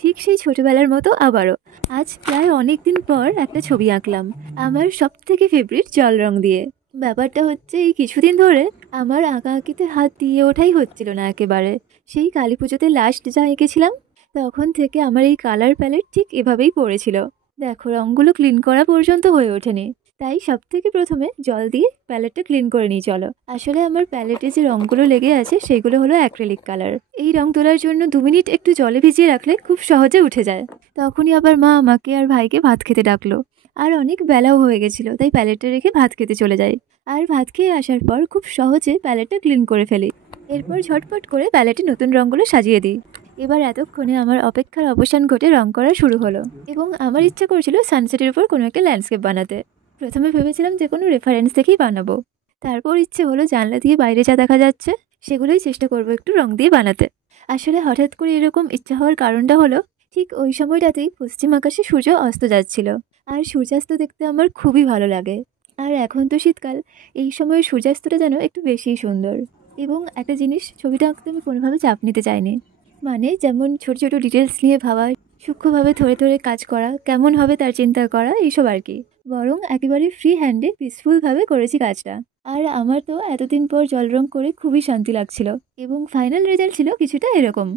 ঠিক সেই ছোটবেলার মতো আবারও। আজ প্রায় অনেক দিন পর একটা ছবি আঁকলাম, আমার সব থেকে ফেভারিট জল রং দিয়ে। ব্যাপারটা হচ্ছে এই কিছুদিন ধরে আমার আঁকাআঁকিতে হাত দিয়ে ওঠাই হচ্ছিল না একেবারে। সেই কালী পুজোতে লাস্ট যা এঁকেছিলাম, তখন থেকে আমার এই কালার প্যালেট ঠিক এভাবেই পড়েছিল। দেখো, রঙগুলো ক্লিন করা পর্যন্ত হয়ে ওঠেনি। তাই সব থেকে প্রথমে জল দিয়ে প্যালেটটা ক্লিন করে নিই চলো। আসলে আমার প্যালেটে যে রঙগুলো লেগে আছে সেগুলো হলো অ্যাক্রিলিক কালার। এই রং তোলার জন্য 2 মিনিট একটু জলে ভিজিয়ে রাখলে খুব সহজে উঠে যায়। তখনই আবার মা আমাকে আর ভাইকে ভাত খেতে ডাকলো। আর অনেক বেলাও হয়ে গেছিল, তাই প্যালেটটা রেখে ভাত খেতে চলে যাই। আর ভাত খেয়ে আসার পর খুব সহজে প্যালেটটা ক্লিন করে ফেলি। এরপর ঝটপট করে প্যালেটে নতুন রঙগুলো সাজিয়ে দিই। এবার এতক্ষণে আমার অপেক্ষার অবসান ঘটে রং করা শুরু হলো, এবং আমার ইচ্ছা করছিল সানসেটের উপর কোনো একটা ল্যান্ডস্কেপ বানাতে। প্রথমে ভেবেছিলাম যে কোনো রেফারেন্স দেখেই বানাবো। তারপর ইচ্ছে হলো জানলা দিয়ে বাইরে যা দেখা যাচ্ছে সেগুলোই চেষ্টা করবো একটু রং দিয়ে বানাতে। আসলে হঠাৎ করে এরকম ইচ্ছা হওয়ার কারণটা হলো, ঠিক ওই সময়টাতেই পশ্চিম আকাশে সূর্য অস্ত যাচ্ছিল। আর সূর্যাস্ত দেখতে আমার খুবই ভালো লাগে। আর এখন তো শীতকাল, এই সময় সূর্যাস্তটা যেন একটু বেশিই সুন্দর। এবং একটা জিনিস, ছবিটা আঁকতে আমি কোনোভাবে চাপ নিতে চাইনি। মানে যেমন ছোট ছোট ডিটেলস নিয়ে ভাবা, সূক্ষ্মভাবে ধরে ধরে কাজ করা, কেমন হবে তার চিন্তা করা, এইসব আর কি। বরং একেবারে ফ্রি হ্যান্ডে পিসফুলভাবে করেছি কাজটা। আর আমার তো এতদিন পর জল রং করে খুবই শান্তি লাগছিল। এবং ফাইনাল রেজাল্ট ছিল কিছুটা এরকম।